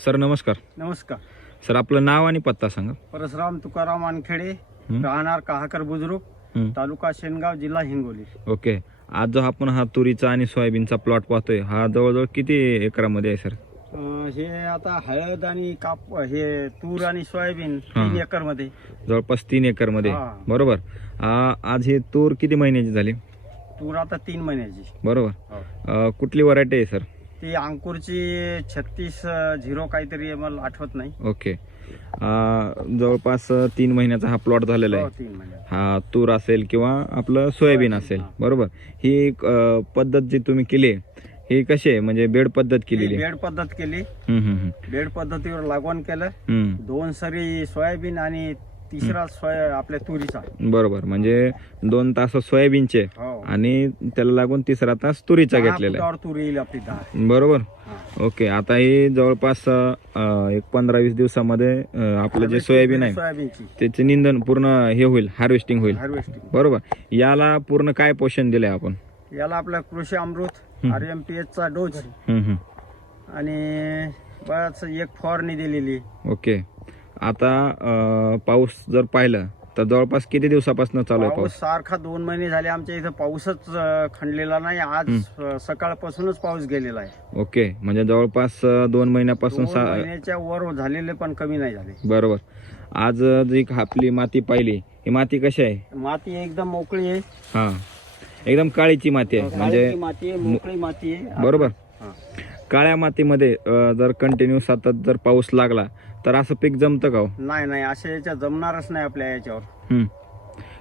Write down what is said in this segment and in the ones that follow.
Sir नमस्कार. नमस्कार. Sir आपलं नाव आणि पत्ता सांगा. परसराम तुकाराम वानखेडे, राहणार कहाकर बुजुर्ग, तालुका शेनगाव, जिल्हा हिंगोली. ओके. आज जो आपण हा तुरीचा आणि सोयाबीनचा प्लॉट पाहतोय हा जवळजवळ किती एकरामध्ये आहे सर? हे आता हळद आणि हे तूर आणि सोयाबीन 3 एकर मध्ये. जवळपास 3 एकरमध्ये. हा. बरोबर. आज ही तूर किती महिन्याची झाली? तूर आता 3 महिन्याची. बरोबर. कुठली व्हरायटी आहे सर? ती अंकुरची 36-0 काहीतरी मला आठवत नाही. ओके. जवळपास 3 महिन्याचा हा प्लॉट झालेला हो, आहे. 3 महिने. हा तूर असेल किंवा आपलं सोयाबीन असेल. बरोबर. ही पद्धत जी तुम्ही केली ही कशी आहे, म्हणजे बेड पद्धत केलेली आहे? बेड पद्धत केली. बेड पद्धतीवर लागवण केलं. 2 सरी सोयाबीन आणि तिसरा आपल्या तुरीचा. बरोबर. म्हणजे 2 तास सोयाबीनचे हो. आणि त्याला लागून तिसरा तास तुरीचा घेतलेला आहे. तूर येईल आपली 10. बरोबर. ओके. आता ही जवळपास एक 15-20 दिवसामध्ये आपलं जे सोयाबीन आहे सोयाबीनची त्याचे निंदन पूर्ण हे होईल, हार्वेस्टिंग होईल. हार्वेस्टिंग. बरोबर. याला पूर्ण काय पोषण दिलंय आपण? याला आपला कृषी अमृत, RMPH चा डोस आणि बराच एक फवारणी दिलेली. ओके. आता पाऊस जर पाहिलं तर जवळपास किती दिवसापासून चालू आहे पाऊस पाऊस? सारखा 2 महिने झाले आमच्या इथं पाऊसच खंडलेला नाही. आज सकाळपासूनच पाऊस गेलेला आहे. ओके. म्हणजे जवळपास 2 महिन्यापासून 2 महिन्याच्या वर झालेले पण कमी नाही झाले. बरोबर. आज जी आपली माती पाहिली ही माती कशी आहे? माती एकदम मोकळी आहे. हा, एकदम काळीची माती आहे. म्हणजे काळी माती आहे, मोकळी माती आहे. बरोबर. हा. काळ्या मातीमध्ये जर कंटिन्यू सतत जर पाऊस लागला तर असं पीक जमतं का हो? नाही अशा याच्या जमणारच नाही आपल्या याच्यावर.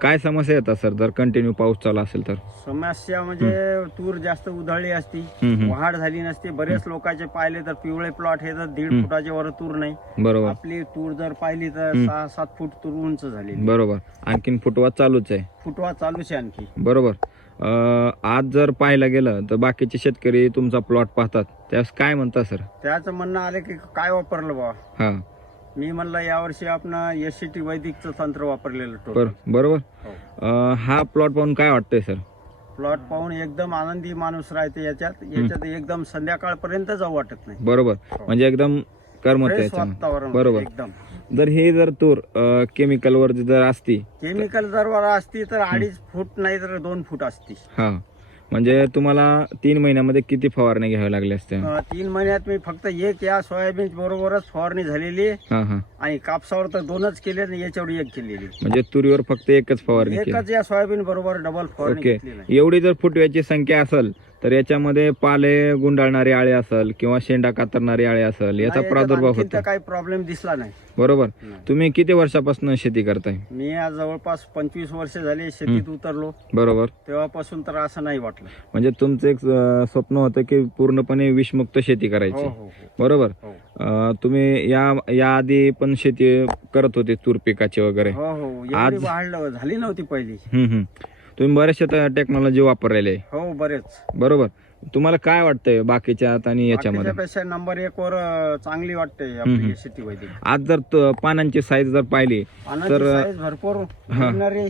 काय समस्या येतात सर जर कंटिन्यू पाऊस चालू असेल तर? समस्या म्हणजे तूर जास्त उधळली असती, वाढ झाली नसती. बरेच लोकांचे पाहिले तर पिवळे प्लॉट हे तर 1.5 फुटाच्या वर तूर नाही. बरोबर. आपली तूर जर पाहिली तर 6-7 फूट तूर उंच झाली. बरोबर. आणखीन फुटवा चालूच आहे. फुटवा चालूच आहे आणखी. बरोबर. आज जर पाहायला गेलं तर बाकीचे शेतकरी तुमचा प्लॉट पाहतात त्यास काय म्हणतात सर? त्याचं म्हणणं आलं की काय वापरलं बा. हा, मी म्हणलं यावर्षी आपण SCT वैदिकचं तंत्र वापरलेलं टोटल. बरोबर. हा प्लॉट पाहून काय वाटतंय सर? प्लॉट पाहून एकदम आनंदी माणूस राहते याच्यात एकदम संध्याकाळपर्यंत जाऊ वाटत नाही. बरोबर. म्हणजे एकदम करमत फ्रेश वातावरण बरोबर. एकदम. जर हे जर तूर केमिकल वर जर असती, केमिकल जर वर असती तर 2.5 फूट नाही तर 2 फूट असती. हा, म्हणजे तुम्हाला 3 महिन्यामध्ये किती फवारणी घ्याव्या लागल्या असत्या? 3 महिन्यात मी फक्त एक या सोयाबीन बरोबरच फवारणी झालेली आणि कापसावर तर 2च केले आणि याच्यावर 1 केलेली. म्हणजे तुरीवर फक्त एकच फवारणी केली. एकच या सोयाबीन बरोबर डबल फवारणी ओके. घेतलेली आहे. एवढी जर फुटव्याची संख्या असेल तर याच्यामध्ये पाले गुंडाळणारी आळे असेल किंवा शेंडा कातरणारी आळे असेल याचा नाही, प्रादुर्भाव आणखीन होतो? तर काही प्रॉब्लेम दिसला नाही. बरोबर. तुम्ही किती वर्षापासून शेती करताय? मी आज जवळपास 25 वर्ष झाली शेतीत उतरलो. बरोबर. तेव्हापासून तर असं नाही वाटलं. म्हणजे तुमचं एक स्वप्न होतं की पूर्णपणे विषमुक्त शेती करायची. बरोबर. तुम्ही या आधी पण शेती करत होते तूर पिकाची वगैरे? आज वाढलं झाली नव्हती पहिली. तुम्ही बरेचशा टेक्नॉलॉजी वापरलेले आहे. हो, बरेच. बरोबर. तुम्हाला काय वाटतंय बाकीच्यात आणि याच्यामध्ये? पेक्षा नंबर 1 वर चांगली वाटते आपली शेती वैदिक. आज जर पानांची साईज जर पाहिली तर भरपूर ग्रीनरी.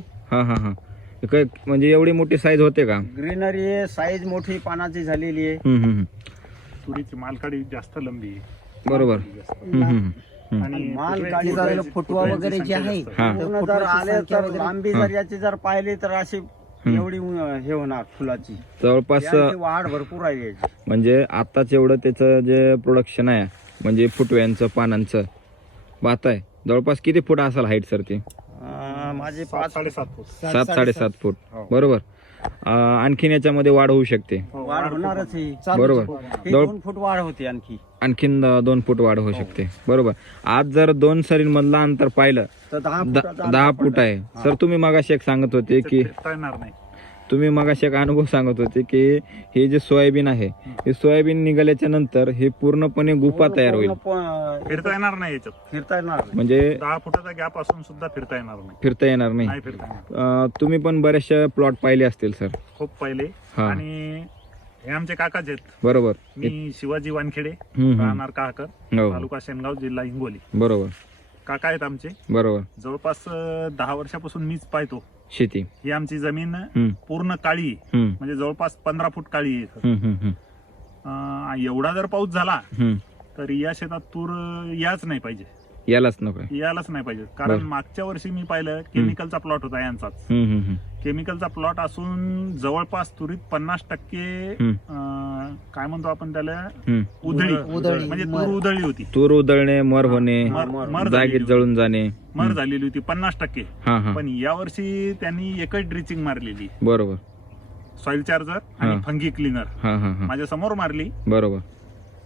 म्हणजे एवढी मोठी साईज होते का? ग्रीनरी साईज मोठी पानाची झालेली आहे. तुरीची मालकाडी जास्त लंबी आहे. बरोबर. आणि माल काढी झालेलं फुटवा वगैरे जे आहे पूर्ण जर आले तर लांबी जर याची जर पाहिली तर अशी एवढी हे होणार फुलाची. जवळपास वाढ भरपूर आहे याची. म्हणजे आताच एवढं त्याचं जे प्रोडक्शन आहे म्हणजे फुटव्यांचं पानांचं पाहत आहे जवळपास किती फूट असेल हाईट सर ती? माझे 7-7.5 फूट. 7-7.5 फूट. बरोबर. आणखीन याच्यामध्ये वाढ होऊ शकते. वाढ होणारच आहे. बरोबर. 2 फूट वाढ होते आणखीन 2 फूट वाढ होऊ शकते. बरोबर. आज जर 2 सरींमधलं अंतर पाहिलं तर 10 फूट आहे. सर तुम्ही मगाशी एक सांगत होते की येणार नाही. तुम्ही मगाशी एक अनुभव सांगत होते की हे जे सोयाबीन आहे हे सोयाबीन निघाल्याच्या नंतर हे पूर्णपणे गुफा तयार होईल. फिरता येणार नाही याच्यात. फिरता येणार म्हणजे 10 फुटाचा गॅप असून सुद्धा फिरता येणार नाही. फिरता येणार नाही नाही. फिरता येणार. तुम्ही पण बरेचसे प्लॉट पाहिले असतील सर? खूप पहिले. आणि हे आमचे काकाच आहेत. बरोबर. मी शिवाजी वानखेडे, हम्म. राहणार कहाकर, हो. तालुका शेनगाव, जिल्हा हिंगोली. बरोबर. काका आहेत आमचे. बरोबर. जवळपास 10 वर्षापासून मीच पाहतो शेती. ही आमची जमीन हम्म. पूर्ण काळी आहे. म्हणजे जवळपास 15 फूट काळी आहे. एवढा जर पाऊस झाला तर या शेतात तूर याच नाही पाहिजे, यालाच नको. यायलाच नाही पाहिजे. कारण बरं. मागच्या वर्षी मी पाहिलं केमिकलचा प्लॉट होता यांचाच. केमिकलचा प्लॉट असून जवळपास तुरीत 50% काय म्हणतो आपण त्याला, उधळी म्हणजे तूर उधळली होती. तूर उधळणे, मर होणे, मर जागेत जळून जाणे, मर झालेली होती 50%. हा हा पण यावर्षी त्यांनी एकच ड्रिचिंग मारलेली, बरोबर. सॉइल चार्जर आणि हा. फंगी क्लिनर हा हा हा माझ्या समोर मारली. बरोबर.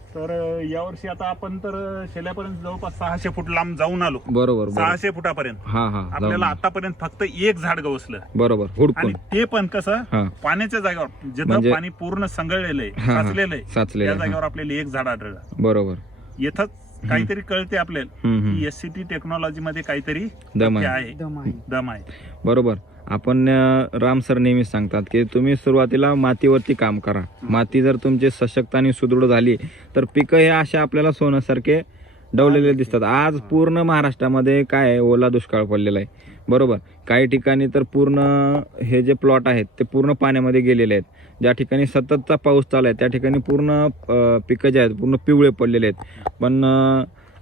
तर यावर्षी आता आपण तर शेल्यापर्यंत जवळपास 600 फूट लांब जाऊन आलो. बरोबर. 600 फुटापर्यंत हा हा आपल्याला आतापर्यंत फक्त एक झाड गवसलं. बरोबर. आणि हुडकून. ते पण कसं हा. पाण्याच्या जागेवर जिथं म्हणजे- पाणी पूर्ण संगळलेलं आहे, हा, हा. साचलेलं आहे, साचलेलं त्या आहे, जागेवर आपल्याला एक झाड आढळलं. बरोबर. इथंच काहीतरी कळते आपल्याला की एससीटी टेक्नॉलॉजी मध्ये काहीतरी दम हे आहे. आहे, दम आहे. दम आहे. बरोबर. आपण राम सर नेहमीच सांगतात की तुम्ही सुरुवातीला मातीवरती काम करा. माती जर तुमची सशक्त आणि सुदृढ झाली तर पिकं हे अशा आपल्याला सोन्यासारखे डवलेले दिसतात. आज पूर्ण महाराष्ट्रामध्ये काय आहे, ओला दुष्काळ पडलेला आहे. बरोबर. काही ठिकाणी तर पूर्ण हे जे प्लॉट आहेत ते पूर्ण पाण्यामध्ये गेलेले आहेत. ज्या ठिकाणी सततचा पाऊस चालू आहे त्या ठिकाणी पूर्ण पिकं जे आहेत पूर्ण पिवळे पडलेले आहेत. पण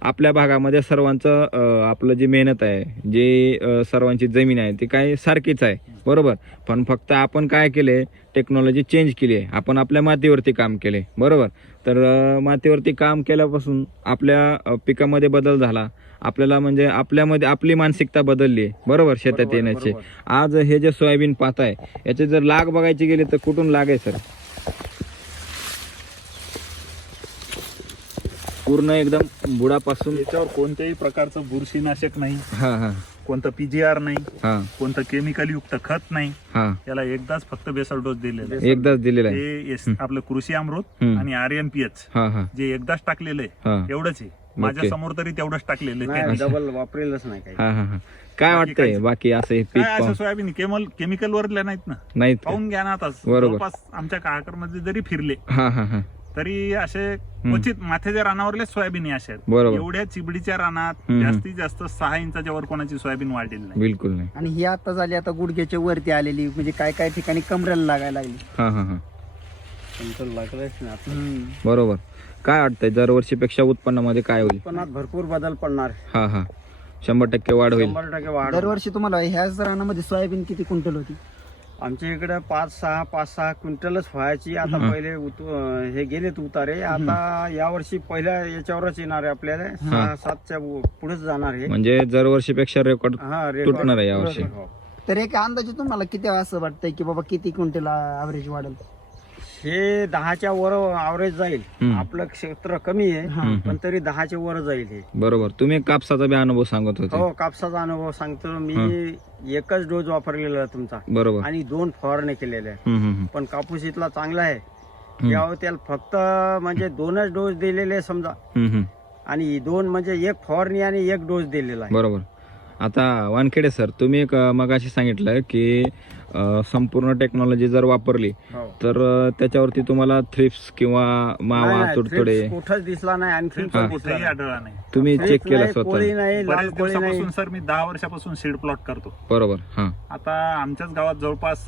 आपल्या भागामध्ये सर्वांचं आपलं जी मेहनत आहे, जी सर्वांची जमीन आहे ती काय सारखीच आहे. बरोबर. पण फक्त आपण काय केले, टेक्नॉलॉजी चेंज केली आहे. आपण आपल्या मातीवरती काम केले. बरोबर. तर मातीवरती काम केल्यापासून आपल्या पिकामध्ये बदल झाला. आपल्याला म्हणजे आपल्यामध्ये आपली मानसिकता बदलली आहे. बरोबर. शेतात येण्याची. आज हे जे सोयाबीन पात आहे याचे जर लाग बघायची गेली तर कुठून लाग आहे सर? पूर्ण एकदम बुडापासून. याच्यावर कोणत्याही प्रकारचं बुरशीनाशक नाही, हा हा कोणतं पीजीआर नाही, हा कोणतं केमिकल युक्त खत नाही. हा याला एकदाच फक्त बेसल डोस दिलेला आहे. एकदाच दिलेला आहे. ते आपलं कृषी अमृत आणि आर्यनपीएच हा हा जे एकदाच टाकलेलं आहे हा एवढंच आहे. माझ्या समोर तरी तेवढंच टाकलेलं आहे. नाही, डबल वापरेलच नाही काही. हा हा हा काय वाटतंय बाकी असं हे पीक काय असं पाहून? सोयाबीन केमिकल वरल्या नाहीत ना, नाहीत का? पाहून घ्या ना. आता बरोबर. जवळपास आमच्या काळाकर मध्ये जरी फिरले हा हा हा तरी असे क्वचित माथ्याच्या रानावरले सोयाबीन असे आहेत. बरोबर. एवढ्या चिबडीच्या रानात जास्तीत जास्त 6 इंचाच्या वर कोणाची सोयाबीन वाढलेली नाही. बिलकुल नाही. आणि ही आता झाली, आता गुडघ्याच्या वरती आलेली, म्हणजे काय काय ठिकाणी कमरेला लागायला लागली. हा हा हा लागलंच ना. बरोबर. काय वाटतंय दरवर्षीपेक्षा उत्पन्नामध्ये काय होईल? उत्पन्नात भरपूर बदल पडणार. हा हा 100% वाढ होईल. 100% वाढ. दरवर्षी तुम्हाला ह्याच रानामध्ये सोयाबीन किती क्विंटल होती? आमच्या इकडे 5-6 क्विंटलच व्हायची. आता पहिले हे गेलेत उतारे. आता यावर्षी पहिल्या याच्यावरच येणार आहे आपल्याला. 6-7च्या पुढेच जाणार हे. म्हणजे दरवर्षीपेक्षा रेकॉर्ड हा, रेकॉर्ड तुटणार आहे यावर्षी. हो. तर एक अंदाजे तुम्हाला किती असं वाटतंय की बाबा किती क्विंटल ऍव्हरेज वाढेल? हे 10च्या वर ऍव्हरेज जाईल. आपलं क्षेत्र कमी आहे पण तरी 10च्या वर जाईल हे. बरोबर. तुम्ही कापसाचा बी अनुभव सांगत होते. हो, कापसाचा अनुभव सांगतो मी. एकच डोस वापरलेला आहे तुमचा बरोबर. आणि 2 फवारणी केलेल्या आहे. पण कापूस इथला चांगला आहे. यावर त्याला फक्त म्हणजे 2च डोस दिलेले समजा, आणि 2 म्हणजे 1 फवारणी आणि 1 डोस दिलेला आहे. बरोबर. आता वानखेडे सर, तुम्ही एक मगाशी सांगितलं की संपूर्ण टेक्नॉलॉजी जर वापरली तर त्याच्यावरती तुम्हाला थ्रिप्स किंवा मावा, तुडतुडे कुठंच दिसला नाही. आणखी कुठेही आढळला नाही. तुम्ही चेक केलं स्वतः? कोळी नाही, लाल बऱ्याच कोळी नाही. दिवसापासून सर मी 10 वर्षापासून सीड प्लॉट करतो. बरोबर. हा आता आमच्याच गावात जवळपास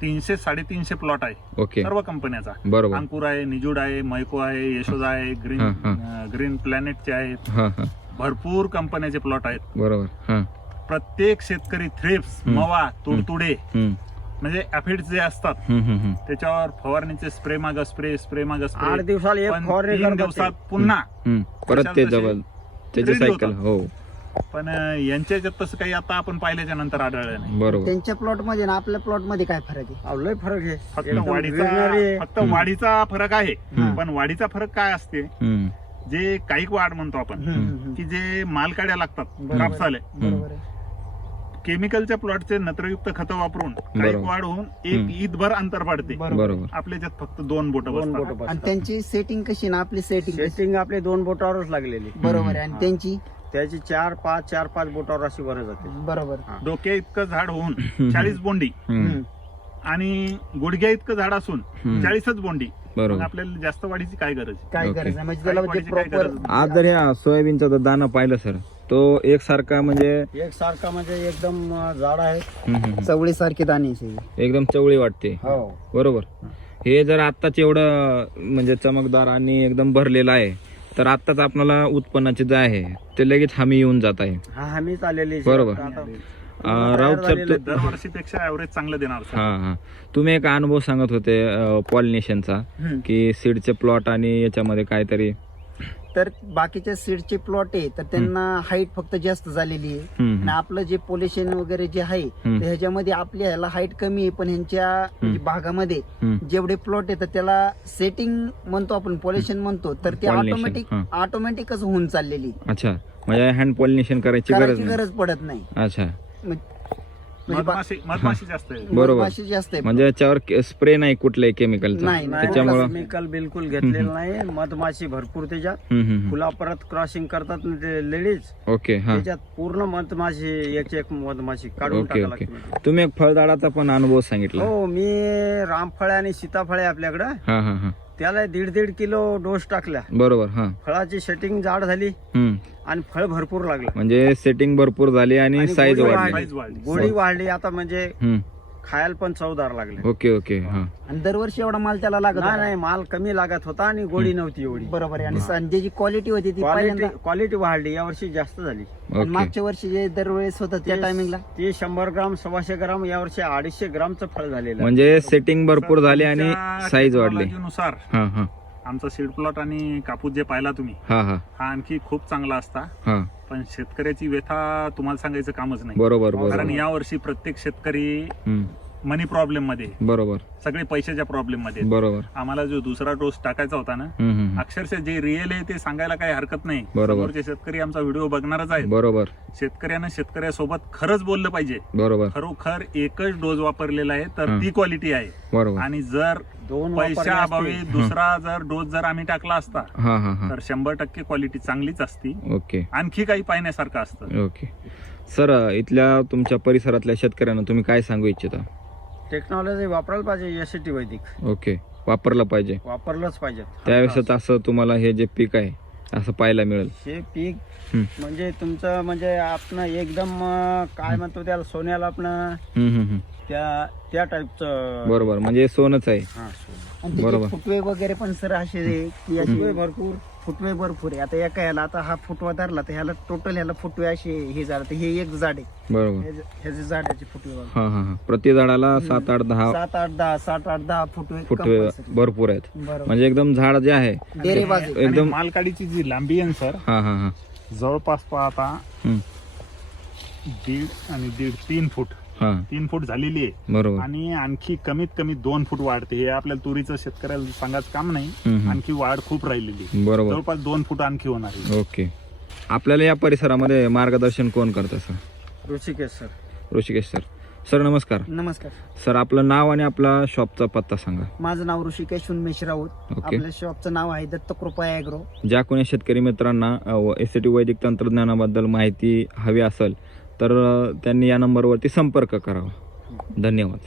300-350 प्लॉट आहे ओके. सर्व कंपन्याचा. बरोबर. अंकुर आहे, निजूड आहे, मैको आहे, यशोदा आहे, ग्रीन प्लॅनेटचे आहेत. हा हा भरपूर कंपन्याचे प्लॉट आहेत. बरोबर. हा प्रत्येक शेतकरी थ्रिप्स, मवा, तुडतुडे म्हणजे ऍफिड्स जे असतात त्याच्यावर फवारणीचे स्प्रे माग स्प्रे 8 दिवसाला एक फवारणी 3 दिवसात पुन्हा परत ते डबल त्याची ready सायकल. हो पण यांच्या याच्यात तसं काही आता आपण पाहिल्याच्या नंतर आढळलं नाही. बरोबर. त्यांच्या प्लॉट मध्ये आणि आपल्या प्लॉट मध्ये काय फरक आहे? लय फरक आहे. फक्त वाढीचा फरक आहे. पण वाढीचा फरक काय असते, जे काईक वाढ म्हणतो आपण, की जे माल काढ्या लागतात कापसाले, केमिकलच्या प्लॉटचे नत्रयुक्त खत वापरून काईक वाढ होऊन एक ईदभर अंतर पडते. बरोबर. आपल्याच्यात फक्त 2 बोट बसतात. आणि त्यांची सेटिंग कशी ना? आपली सेटिंग आपली 2 बोटावरच लागलेली. बरोबर आहे. आणि त्यांची त्याची 4-5 बोटावर अशी वर जाते. बरोबर. डोक्या इतकं झाड होऊन 40 बोंडी आणि गुडघ्या इतकं झाड असून 40च बोंडी. बरोबर. आपल्याला जास्त वाढीची काय गरज आहे? काय गरज आहे म्हणजे त्याला म्हणजे प्रॉपर. आज जर ह्या सोयाबीनचा जर दाना पाहिलं सर, तो एकसारखा म्हणजे एकदम जाड आहे. चवळी सारखे दाणे एकदम चवळी वाटते. बरोबर. हे जर आत्ताच एवढं म्हणजे चमकदार आणि एकदम भरलेलं आहे तर आत्ताच आपल्याला उत्पन्नाचे जे आहे ते लगेच हमी येऊन जात आहे. हा हमीच आलेली आहे. बरोबर. आता राऊत सर झालेलं आहे. दरवर्षीपेक्षा ऍव्हरेज चांगलं देणार सर. हा हा तुम्ही एक अनुभव सांगत होते पॉलिनेशनचा की सीडचे प्लॉट आणि याच्यामध्ये काहीतरी तर बाकीच्या सीडचे प्लॉट आहे तर त्यांना हाईट फक्त जास्त झालेली आहे आणि आपलं जे पोल्युशन वगैरे जे आहे तर ह्याच्यामध्ये आपल्या ह्याला हाईट कमी आहे पण ह्यांच्या म्हणजे भागामध्ये जेवढे प्लॉट आहे तर त्याला सेटिंग म्हणतो आपण पोल्युशन म्हणतो तर ते Pollination, ऑटोमॅटिकच होऊन चाललेली अच्छा म्हणजे हँड पॉलिनेशन करायची गरज नाही. गरज पडत नाही. अच्छा मधमाशी जास्त आहे. बरोबर. मधमाशी जास्त आहे म्हणजे याच्यावर स्प्रे नाही कुठल्याही केमिकलचा नाही त्याच्यामुळं केमिकल बिलकुल घेतलेलं नाही. मधमाशी भरपूर त्याच्यात फुला परत क्रॉसिंग करतात ना ते लेडीज ओके हा त्याच्यात पूर्ण मधमाशी एक मधमाशी काढून ओके टाकायला ओके लागते. तुम्ही एक फळझाडाचा पण अनुभव सांगितला. हो मी रामफळे आणि सीताफळे आपल्याकडं हा हा हा त्याला 1.5 किलो डोस टाकल्या. बरोबर हा फळाची सेटिंग जाड झाली आणि फळ भरपूर लागलं म्हणजे सेटिंग भरपूर झाली आणि साईज गोडी वाढली. साईज वाढली. गोडी वाढली आता म्हणजे हम्म. खायला पण चवदार लागले. ओके ओके हा आणि दरवर्षी एवढा माल त्याला लागत नाही माल कमी लागत होता आणि गोडी नव्हती एवढी. बरोबर आहे. आणि त्याची क्वालिटी होती ती क्वालिटी वाढली यावर्षी जास्त झाली. ओके मागच्या वर्षी जे दरवेळेस होतं त्या टायमिंगला ते 100 ग्राम 125 ग्राम यावर्षी 250 ग्रामचं फळ झालेलं. म्हणजे सेटिंग भरपूर झाली आणि साईज वाढली. नुसार हा हा आमचा सीड प्लॉट आणि कापूस जे पाहिला तुम्ही हा हा हा आणखी खूप चांगला असता हा पण शेतकऱ्याची व्यथा तुम्हाला सांगायचं कामच नाही. बरोबर कारण बरोबर यावर्षी प्रत्येक शेतकरी हम्म. मनी प्रॉब्लेम मध्ये बरोबर सगळे पैशाच्या प्रॉब्लेम मध्ये आहेत. बरोबर आम्हाला जो दुसरा डोस टाकायचा होता ना अक्षरशः जे रिअल आहे ते सांगायला काही हरकत नाही. बरोबर. समोरचे शेतकरी आमचा व्हिडिओ बघणारच आहे. बरोबर शेतकऱ्यानं शेतकऱ्यासोबत खरंच बोललं पाहिजे. बरोबर खरोखर एकच डोस वापरलेला आहे तर ती क्वालिटी आहे. बरोबर आणि जर पैशा अभावी दुसरा जर डोस जर आम्ही टाकला असता हा हा हा तर 100% क्वालिटी चांगलीच असती. ओके आणखी काही पाहण्यासारखं असतं. ओके सर इथल्या तुमच्या परिसरातल्या शेतकऱ्यांना तुम्ही काय सांगू इच्छिता? टेक्नॉलॉजी वापरायला पाहिजे. एसटी वैदिक ओके वापरलं पाहिजे वापरलंच पाहिजे. त्यावेळेस असं तुम्हाला हे जे पीक आहे असं पाहायला मिळेल. हे पीक म्हणजे तुमचं म्हणजे आपण एकदम काय म्हणतो त्याला सोन्याला आपण त्या टाईपचं बरोबर म्हणजे सोनच आहे. बरोबर. फुटवे वगैरे पण सर असे भरपूर फुटवे भरपूर आहे. आता एका ह्याला आता हा फुटवा धरला तर ह्याला टोटल ह्याला फुटवे असे हे झाड हे एक झाड आहे. बरोबर ह्याचे झाडाचे फुटवे हा हा हा प्रति झाडाला 7, 8, 10 7, 8, 10 फुटवे फुटवे भरपूर आहेत. म्हणजे एकदम झाड जे आहे एकदम मालकाडीची जी लांबी आहे सर हा हा हा जवळपास पाहता 1.5 आणि 3 फूट 3 फूट झालेली आहे. बरोबर आणि आणखी कमीत कमी 2 फूट वाढते. हे आपल्याला तुरीचं शेतकऱ्याला सांगायचं काम नाही. आणखी वाढ खूप राहिलेली. बरोबर जवळपास 2 फूट आणखी होणार आहे. ओके आपल्याला या परिसरामध्ये मार्गदर्शन कोण करतं सर? ऋषिकेश सर. सर नमस्कार. नमस्कार सर आपलं नाव आणि आपला शॉपचा पत्ता सांगा. माझं नाव ऋषिकेश उन्मेष राऊत. आपल्या शॉपचं नाव आहे दत्तकृपा ॲग्रो. ज्या कोणी शेतकरी मित्रांना एसटी वैदिक तंत्रज्ञानाबद्दल माहिती हवी असेल तर त्यांनी या नंबरवरती संपर्क करावा. धन्यवाद.